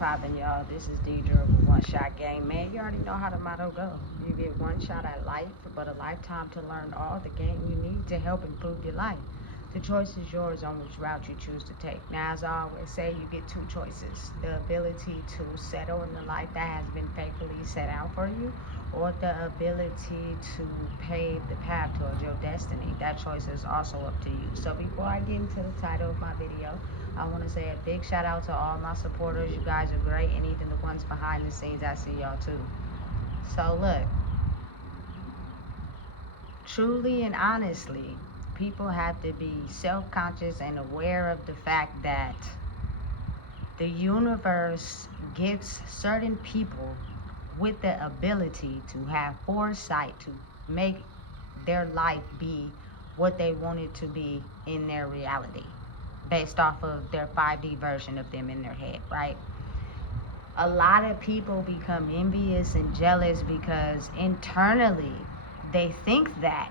poppin', y'all? This is Deidre with One Shot Game. Man, you already know how the motto go. You get one shot at life, but a lifetime to learn all the game you need to help improve your life. The choice is yours on which route you choose to take. Now, as I always say, you get two choices. The ability to settle in the life that has been faithfully set out for you, or the ability to pave the path towards your destiny. That choice is also up to you. So before I get into the title of my video, I want to say a big shout out to all my supporters. You guys are great, and even the ones behind the scenes, I see y'all too. So look, truly and honestly, people have to be self-conscious and aware of the fact that the universe gives certain people with the ability to have foresight to make their life be what they want it to be in their reality, based off of their 5D version of them in their head, right? A lot of people become envious and jealous because internally they think that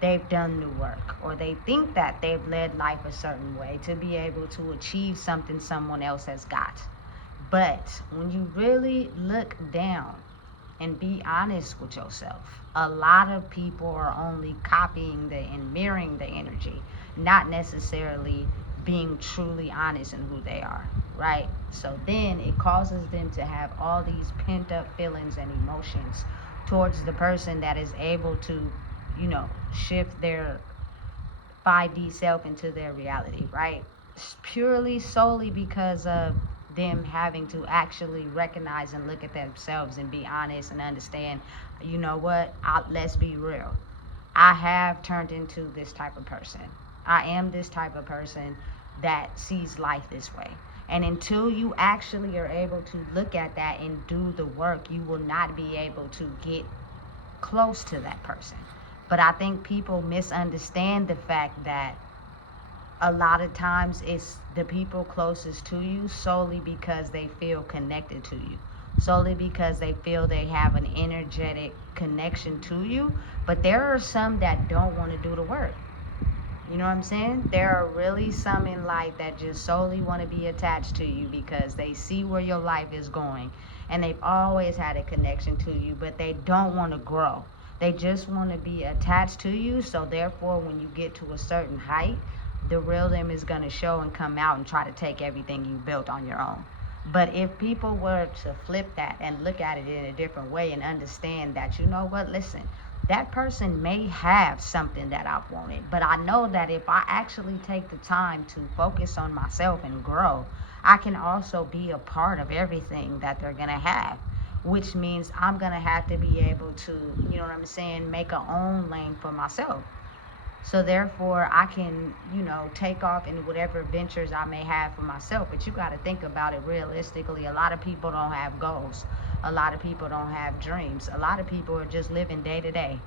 they've done the work, or they think that they've led life a certain way to be able to achieve something someone else has got. But when you really look down and be honest with yourself, a lot of people are only copying and mirroring the energy, not necessarily being truly honest in who they are, right? So then it causes them to have all these pent up feelings and emotions towards the person that is able to, shift their 5D self into their reality, right? Purely solely because of them having to actually recognize and look at themselves and be honest and understand, you know what, let's be real. I have turned into this type of person. I am this type of person that sees life this way. And until you actually are able to look at that and do the work, you will not be able to get close to that person. But I think people misunderstand the fact that a lot of times it's the people closest to you solely because they feel connected to you, solely because they feel they have an energetic connection to you. But there are some that don't want to do the work. You know what I'm saying? There are really some in life that just solely want to be attached to you because they see where your life is going, and they've always had a connection to you, but they don't want to grow. They just want to be attached to you. So therefore, when you get to a certain height, the real them is going to show and come out and try to take everything you built on your own. But if people were to flip that and look at it in a different way and understand that, you know what, listen, that person may have something that I've wanted, but I know that if I actually take the time to focus on myself and grow, I can also be a part of everything that they're going to have, which means I'm going to have to be able to, you know what I'm saying, make a own lane for myself. So therefore, I can, take off in whatever ventures I may have for myself. But you got to think about it realistically. A lot of people don't have goals. A lot of people don't have dreams. A lot of people are just living day to day.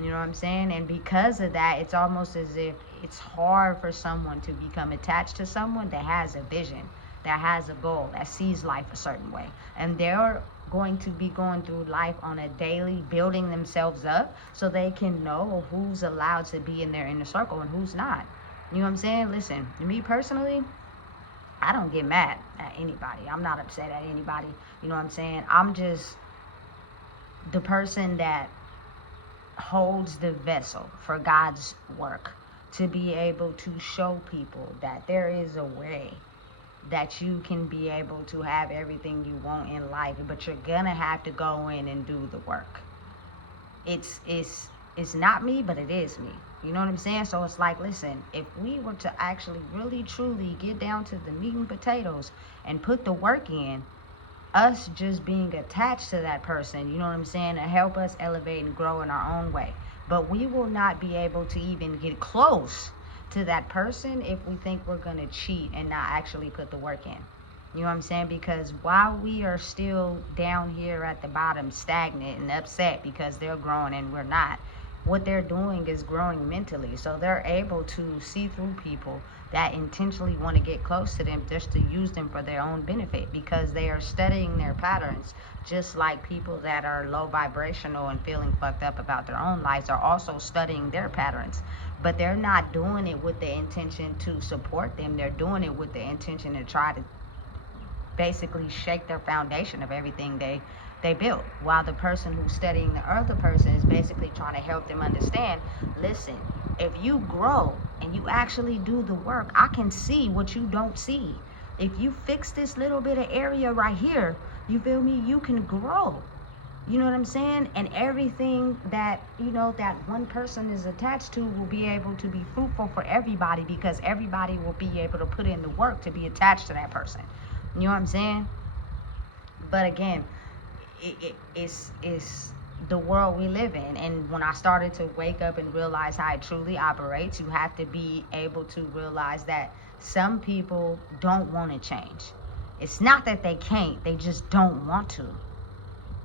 You know what I'm saying? And because of that, it's almost as if it's hard for someone to become attached to someone that has a vision, that has a goal, that sees life a certain way. And they're going to be going through life on a daily, building themselves up so they can know who's allowed to be in their inner circle and who's not. You know what I'm saying? Listen, me personally, I don't get mad at anybody. I'm not upset at anybody. You know what I'm saying? I'm just the person that holds the vessel for God's work to be able to show people that there is a way that you can be able to have everything you want in life, but you're gonna have to go in and do the work. It's not me, but it is me. You know what I'm saying? So it's like, listen, if we were to actually really truly get down to the meat and potatoes and put the work in, us just being attached to that person, you know what I'm saying, to help us elevate and grow in our own way. But we will not be able to even get close to that person if we think we're going to cheat and not actually put the work in. You know what I'm saying? Because while we are still down here at the bottom, stagnant and upset because they're growing and we're not, what they're doing is growing mentally. So they're able to see through people that intentionally want to get close to them just to use them for their own benefit, because they are studying their patterns, just like people that are low vibrational and feeling fucked up about their own lives are also studying their patterns. But they're not doing it with the intention to support them. They're doing it with the intention to try to basically shake their foundation of everything they built, while the person who's studying the other person is basically trying to help them understand, listen, if you grow and you actually do the work, I can see what you don't see. If you fix this little bit of area right here, you feel me, you can grow. You know what I'm saying? And everything that, you know, that one person is attached to will be able to be fruitful for everybody, because everybody will be able to put in the work to be attached to that person. You know what I'm saying? But again, it's the world we live in. And when I started to wake up and realize how it truly operates, you have to be able to realize that some people don't want to change. It's not that they can't, they just don't want to.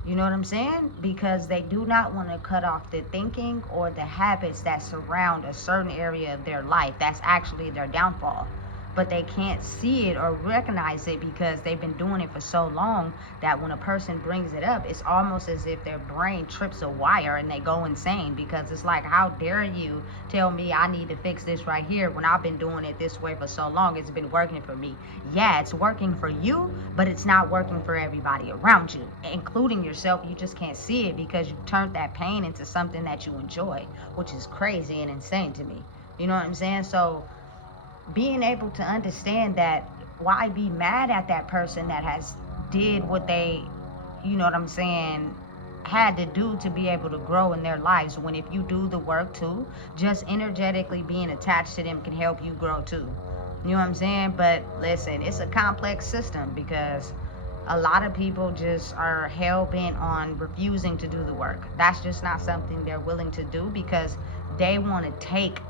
You know what I'm saying? Because they do not want to cut off the thinking or the habits that surround a certain area of their life. That's actually their downfall. But they can't see it or recognize it because they've been doing it for so long that when a person brings it up, it's almost as if their brain trips a wire and they go insane, because it's like, how dare you tell me I need to fix this right here when I've been doing it this way for so long? It's been working for me. Yeah, it's working for you, but it's not working for everybody around you, including yourself. You just can't see it because you've turned that pain into something that you enjoy, which is crazy and insane to me. You know what I'm saying? So being able to understand that, why be mad at that person that has did what they, you know what I'm saying, had to do to be able to grow in their lives, when if you do the work too, just energetically being attached to them can help you grow too. You know what I'm saying? But listen, it's a complex system, because a lot of people just are hell-bent on refusing to do the work. That's just not something they're willing to do, because they want to take,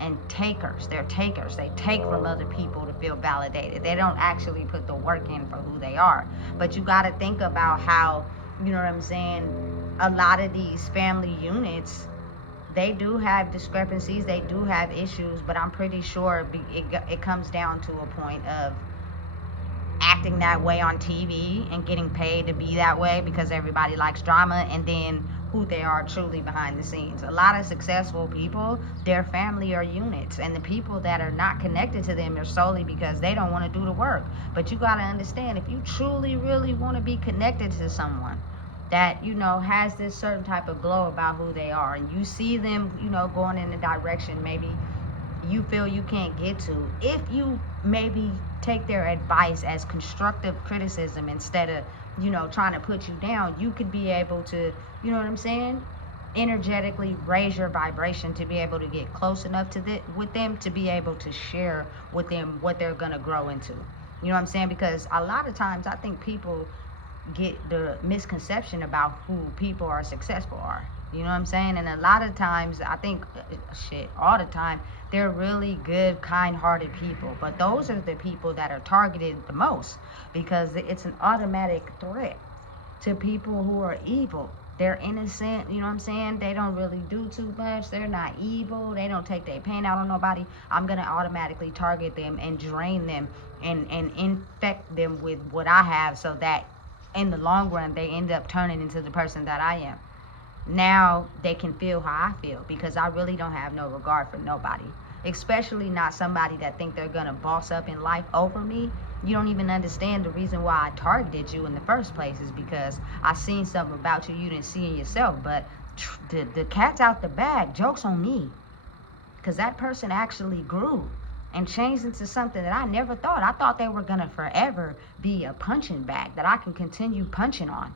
and takers. They're takers. They take from other people to feel validated. They don't actually put the work in for who they are. But you got to think about how, you know what I'm saying, a lot of these family units, they do have discrepancies, they do have issues, but I'm pretty sure it comes down to a point of acting that way on TV and getting paid to be that way because everybody likes drama, and then who they are truly behind the scenes. A lot of successful people, their family are units, and the people that are not connected to them are solely because they don't want to do the work. But you got to understand, if you truly really want to be connected to someone that, you know, has this certain type of glow about who they are, and you see them, you know, going in a direction maybe you feel you can't get to, if you maybe take their advice as constructive criticism instead of, you know, trying to put you down, you could be able to, you know what I'm saying, energetically raise your vibration to be able to get close enough to with them to be able to share with them what they're going to grow into. You know what I'm saying? Because a lot of times I think people get the misconception about who people are successful are. You know what I'm saying? And a lot of times, I think, all the time, they're really good, kind-hearted people. But those are the people that are targeted the most, because it's an automatic threat to people who are evil. They're innocent, you know what I'm saying? They don't really do too much. They're not evil. They don't take their pain out on nobody. I'm going to automatically target them and drain them and infect them with what I have, so that in the long run, they end up turning into the person that I am. Now they can feel how I feel, because I really don't have no regard for nobody, especially not somebody that think they're gonna boss up in life over me. You don't even understand the reason why I targeted you in the first place is because I seen something about you didn't see in yourself. But the cat's out the bag. Joke's on me, because that person actually grew and changed into something that I never thought. I thought they were gonna forever be a punching bag that I can continue punching on.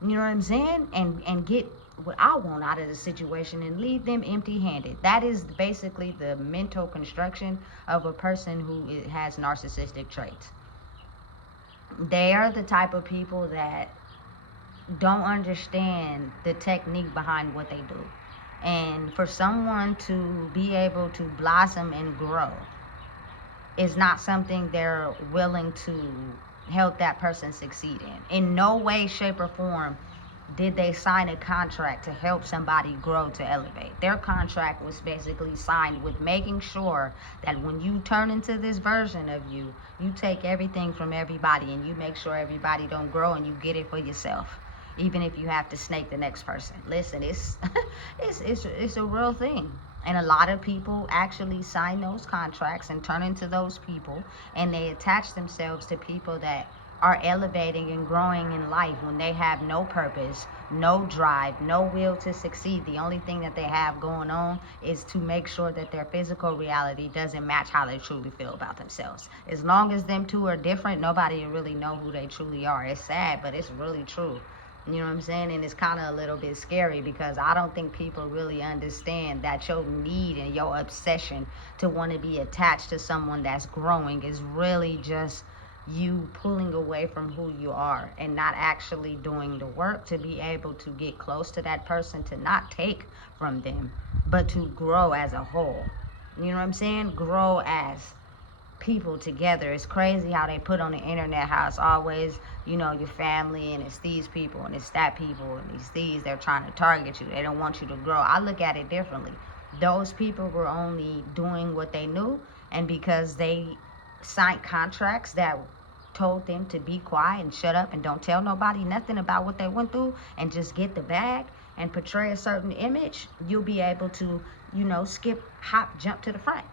You know what I'm saying? And get what I want out of the situation and leave them empty-handed. That is basically the mental construction of a person who has narcissistic traits. They are the type of people that don't understand the technique behind what they do. And for someone to be able to blossom and grow is not something they're willing to help that person succeed in. In no way, shape, or form did they sign a contract to help somebody grow to elevate. Their contract was basically signed with making sure that when you turn into this version of you, you take everything from everybody and you make sure everybody don't grow, and you get it for yourself, even if you have to snake the next person. Listen, it's it's a real thing. And a lot of people actually sign those contracts and turn into those people, and they attach themselves to people that are elevating and growing in life when they have no purpose, no drive, no will to succeed. The only thing that they have going on is to make sure that their physical reality doesn't match how they truly feel about themselves. As long as them two are different, nobody will really know who they truly are. It's sad, but it's really true. You know what I'm saying? And it's kind of a little bit scary because I don't think people really understand that your need and your obsession to want to be attached to someone that's growing is really just you pulling away from who you are and not actually doing the work to be able to get close to that person, to not take from them, but to grow as a whole. You know what I'm saying? Grow as people together. It's crazy how they put on the internet how it's always, you know, your family and it's these people and it's that people and it's these, they're trying to target you. They don't want you to grow. I look at it differently. Those people were only doing what they knew, and because they signed contracts that told them to be quiet and shut up and don't tell nobody nothing about what they went through and just get the bag and portray a certain image, you'll be able to, you know, skip, hop, jump to the front.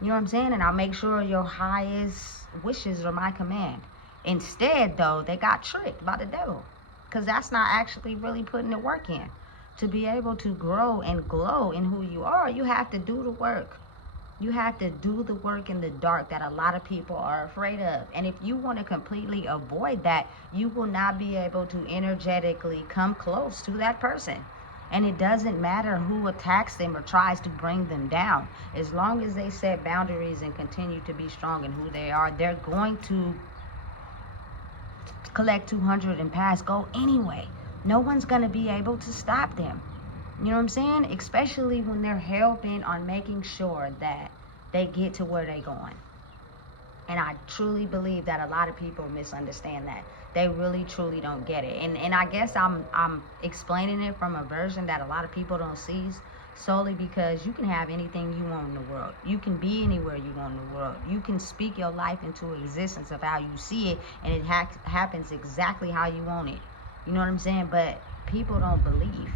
You know what I'm saying? And I'll make sure your highest wishes are my command. Instead, though, they got tricked by the devil, because that's not actually really putting the work in. To be able to grow and glow in who you are, you have to do the work. You have to do the work in the dark that a lot of people are afraid of. And if you want to completely avoid that, you will not be able to energetically come close to that person. And it doesn't matter who attacks them or tries to bring them down. As long as they set boundaries and continue to be strong in who they are, they're going to collect 200 and pass go anyway. No one's going to be able to stop them. You know what I'm saying? Especially when they're hell-bent on making sure that they get to where they're going. And I truly believe that a lot of people misunderstand that. They really, truly don't get it. And I guess I'm explaining it from a version that a lot of people don't see, solely because you can have anything you want in the world. You can be anywhere you want in the world. You can speak your life into existence of how you see it, and it happens exactly how you want it. You know what I'm saying? But people don't believe.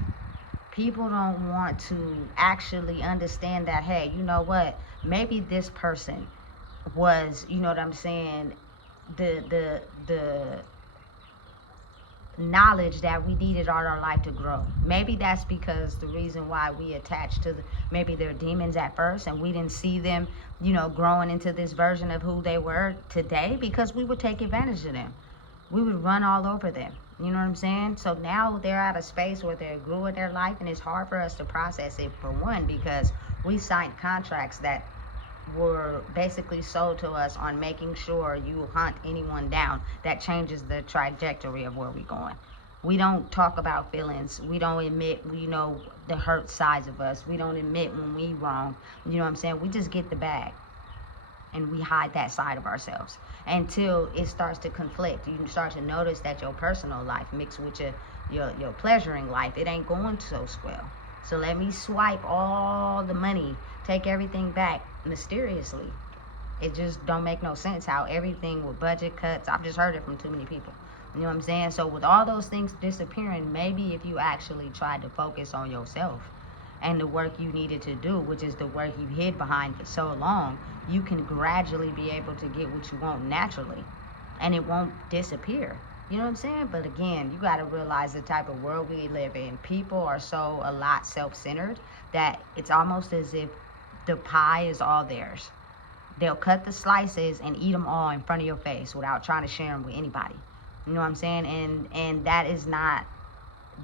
People don't want to actually understand that, hey, you know what? Maybe this person was, you know what I'm saying, the knowledge that we needed all our life to grow. Maybe that's because the reason why we attached to maybe their demons at first, and we didn't see them, you know, growing into this version of who they were today, because we would take advantage of them. We would run all over them. You know what I'm saying? So now they're at a space where they grew in their life, and it's hard for us to process it, for one, because we signed contracts that were basically sold to us on making sure you hunt anyone down that changes the trajectory of where we're going. We don't talk about feelings. We don't admit, you know, the hurt sides of us. We don't admit when we wrong. You know what I'm saying? We just get the bag, and we hide that side of ourselves until it starts to conflict. You start to notice that your personal life mixed with your pleasuring life, it ain't going so well. So let me swipe all the money, take everything back mysteriously. It just don't make no sense how everything with budget cuts, I've just heard it from too many people. You know what I'm saying? So with all those things disappearing, maybe if you actually tried to focus on yourself and the work you needed to do, which is the work you hid behind for so long, you can gradually be able to get what you want naturally, and it won't disappear. You know what I'm saying? But again, you got to realize the type of world we live in. People are so a lot self-centered that it's almost as if the pie is all theirs. They'll cut the slices and eat them all in front of your face without trying to share them with anybody. You know what I'm saying? And that is not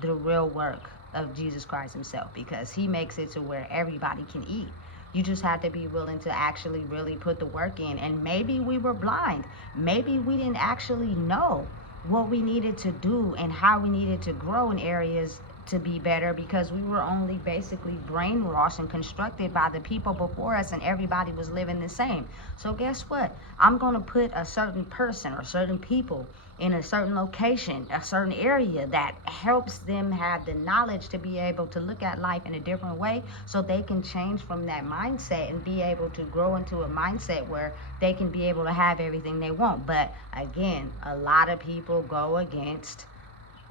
the real work of Jesus Christ himself, because he makes it to where everybody can eat. You just have to be willing to actually really put the work in. And maybe we were blind. Maybe we didn't actually know what we needed to do and how we needed to grow in areas to be better, because we were only basically brainwashed and constructed by the people before us, and everybody was living the same. So guess what? I'm going to put a certain person or certain people in a certain location, a certain area that helps them have the knowledge to be able to look at life in a different way, so they can change from that mindset and be able to grow into a mindset where they can be able to have everything they want. But again, a lot of people go against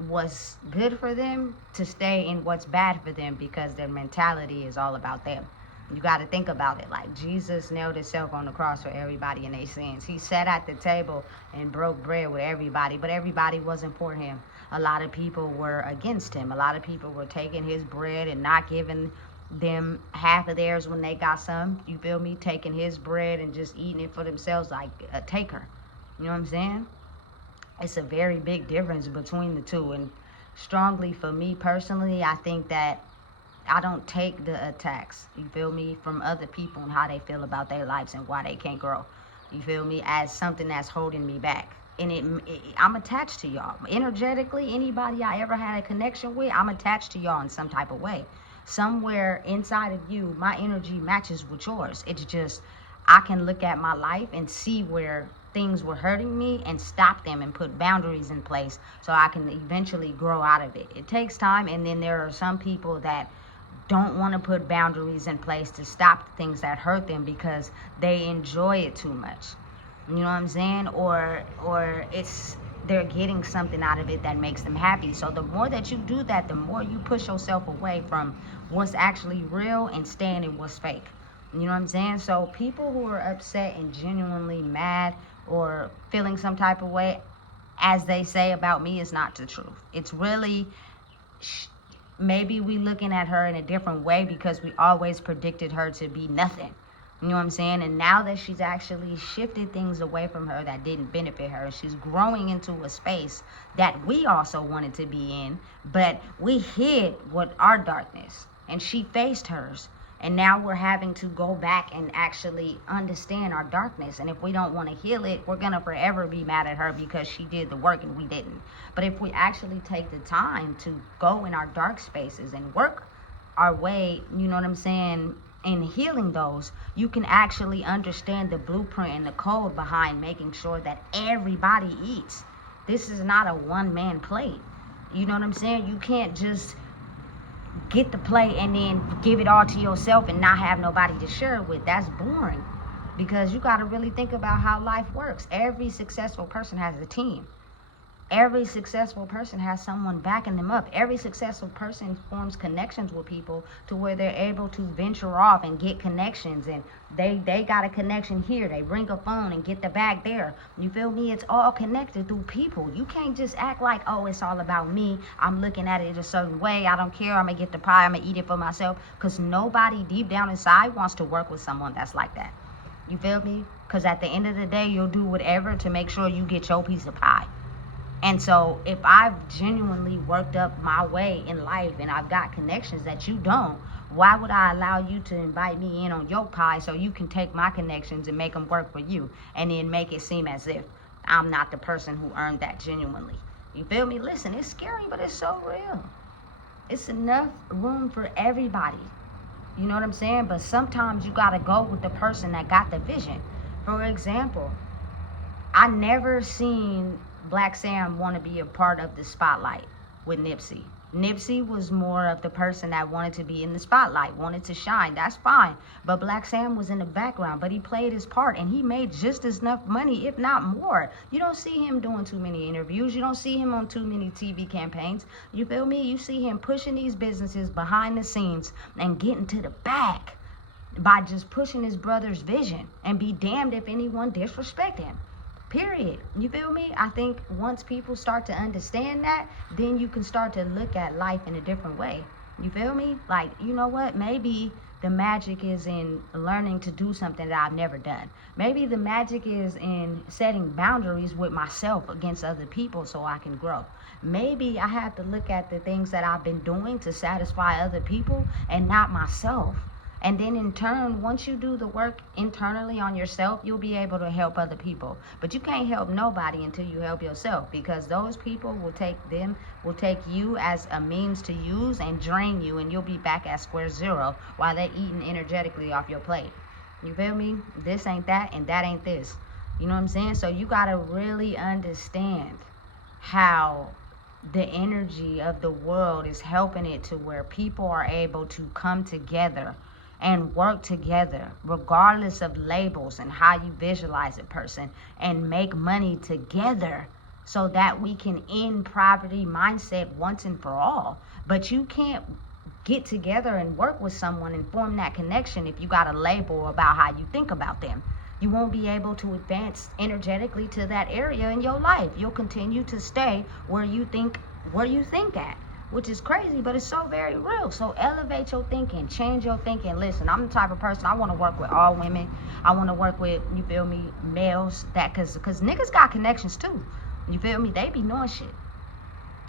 what's good for them to stay in what's bad for them, because their mentality is all about them. You got to think about it. Like, Jesus nailed himself on the cross for everybody in their sins. He sat at the table and broke bread with everybody, but everybody wasn't for him. A lot of people were against him. A lot of people were taking his bread and not giving them half of theirs when they got some. You feel me? Taking his bread and just eating it for themselves like a taker. You know what I'm saying? It's a very big difference between the two. And strongly for me personally, I think that I don't take the attacks, you feel me, from other people and how they feel about their lives and why they can't grow, you feel me, as something that's holding me back. And I'm attached to y'all. Energetically, anybody I ever had a connection with, I'm attached to y'all in some type of way. Somewhere inside of you, my energy matches with yours. It's just, I can look at my life and see where things were hurting me and stop them and put boundaries in place so I can eventually grow out of it. It takes time, and then there are some people that don't want to put boundaries in place to stop the things that hurt them because they enjoy it too much. You know what I'm saying? Or it's they're getting something out of it that makes them happy. So the more that you do that, the more you push yourself away from what's actually real and staying in what's fake. You know what I'm saying? So people who are upset and genuinely mad or feeling some type of way, as they say about me, is not the truth. It's really, maybe we looking at her in a different way because we always predicted her to be nothing. You know what I'm saying? And now that she's actually shifted things away from her that didn't benefit her, she's growing into a space that we also wanted to be in, but we hid what our darkness, and she faced hers. And now we're having to go back and actually understand our darkness. And if we don't want to heal it, we're going to forever be mad at her because she did the work and we didn't. But if we actually take the time to go in our dark spaces and work our way, you know what I'm saying, in healing those, you can actually understand the blueprint and the code behind making sure that everybody eats. This is not a one-man plate. You know what I'm saying? You can't just get the plate and then give it all to yourself and not have nobody to share it with. That's boring, because you got to really think about how life works. Every successful person has a team. Every successful person has someone backing them up. Every successful person forms connections with people to where they're able to venture off and get connections. And they got a connection here. They bring a phone and get the bag there. You feel me? It's all connected through people. You can't just act like, oh, it's all about me. I'm looking at it a certain way. I don't care. I'm going to get the pie. I'm going to eat it for myself. Because nobody deep down inside wants to work with someone that's like that. You feel me? Because at the end of the day, you'll do whatever to make sure you get your piece of pie. And so if I've genuinely worked up my way in life and I've got connections that you don't, why would I allow you to invite me in on your pie so you can take my connections and make them work for you and then make it seem as if I'm not the person who earned that genuinely? You feel me? Listen, it's scary, but it's so real. It's enough room for everybody. You know what I'm saying? But sometimes you got to go with the person that got the vision. For example, I never seen Black Sam want to be a part of the spotlight with Nipsey. Nipsey was more of the person that wanted to be in the spotlight, wanted to shine. That's fine. But Black Sam was in the background, but he played his part and he made just as enough money, if not more. You don't see him doing too many interviews. You don't see him on too many TV campaigns. You feel me? You see him pushing these businesses behind the scenes and getting to the back by just pushing his brother's vision, and be damned if anyone disrespect him. Period. You feel me? I think once people start to understand that, then you can start to look at life in a different way. You feel me? Like, you know what? Maybe the magic is in learning to do something that I've never done. Maybe the magic is in setting boundaries with myself against other people so I can grow. Maybe I have to look at the things that I've been doing to satisfy other people and not myself. And then in turn, once you do the work internally on yourself, you'll be able to help other people. But you can't help nobody until you help yourself, because those people will take you as a means to use and drain you, and you'll be back at square zero while they're eating energetically off your plate. You feel me? This ain't that and that ain't this. You know what I'm saying? So you gotta really understand how the energy of the world is helping it to where people are able to come together and work together regardless of labels and how you visualize a person, and make money together so that we can end poverty mindset once and for all. But you can't get together and work with someone and form that connection if you got a label about how you think about them. You won't be able to advance energetically to that area in your life. You'll continue to stay where you think at, which is crazy, but it's so very real. So elevate your thinking, change your thinking. Listen, I'm the type of person, I want to work with all women. I want to work with, you feel me, males, that cause niggas got connections too. You feel me? They be knowing shit.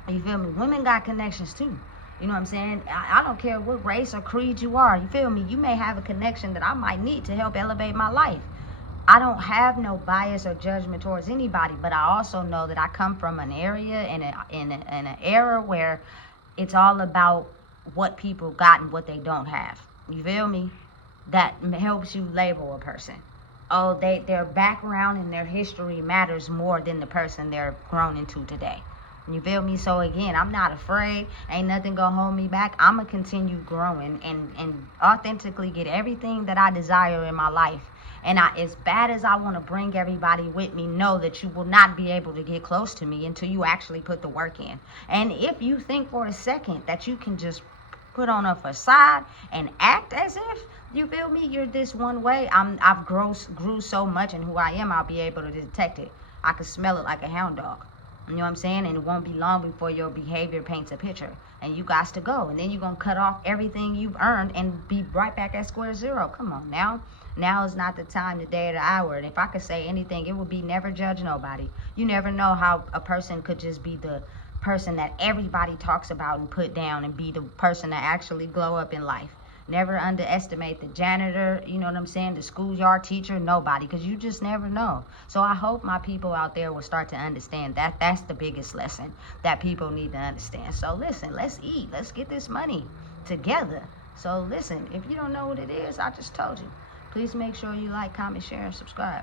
You feel me? Women got connections too. You know what I'm saying? I don't care what race or creed you are. You feel me? You may have a connection that I might need to help elevate my life. I don't have no bias or judgment towards anybody, but I also know that I come from an area and in an era where it's all about what people got and what they don't have. You feel me? That helps you label a person. Oh, their background and their history matters more than the person they're grown into today. You feel me? So again, I'm not afraid. Ain't nothing gonna hold me back. I'm gonna continue growing and authentically get everything that I desire in my life. And as bad as I want to bring everybody with me, know that you will not be able to get close to me until you actually put the work in. And if you think for a second that you can just put on a facade and act as if, you feel me, you're this one way, I've grew so much in who I am, I'll be able to detect it. I can smell it like a hound dog. You know what I'm saying? And it won't be long before your behavior paints a picture. And you got to go. And then you're going to cut off everything you've earned and be right back at square zero. Come on now. Now is not the time, the day, or the hour. And if I could say anything, it would be never judge nobody. You never know how a person could just be the person that everybody talks about and put down and be the person that actually glow up in life. Never underestimate the janitor, you know what I'm saying, the schoolyard teacher, nobody, because you just never know. So I hope my people out there will start to understand that. That's the biggest lesson that people need to understand. So listen, let's eat. Let's get this money together. So listen, if you don't know what it is, I just told you. Please make sure you like, comment, share, and subscribe.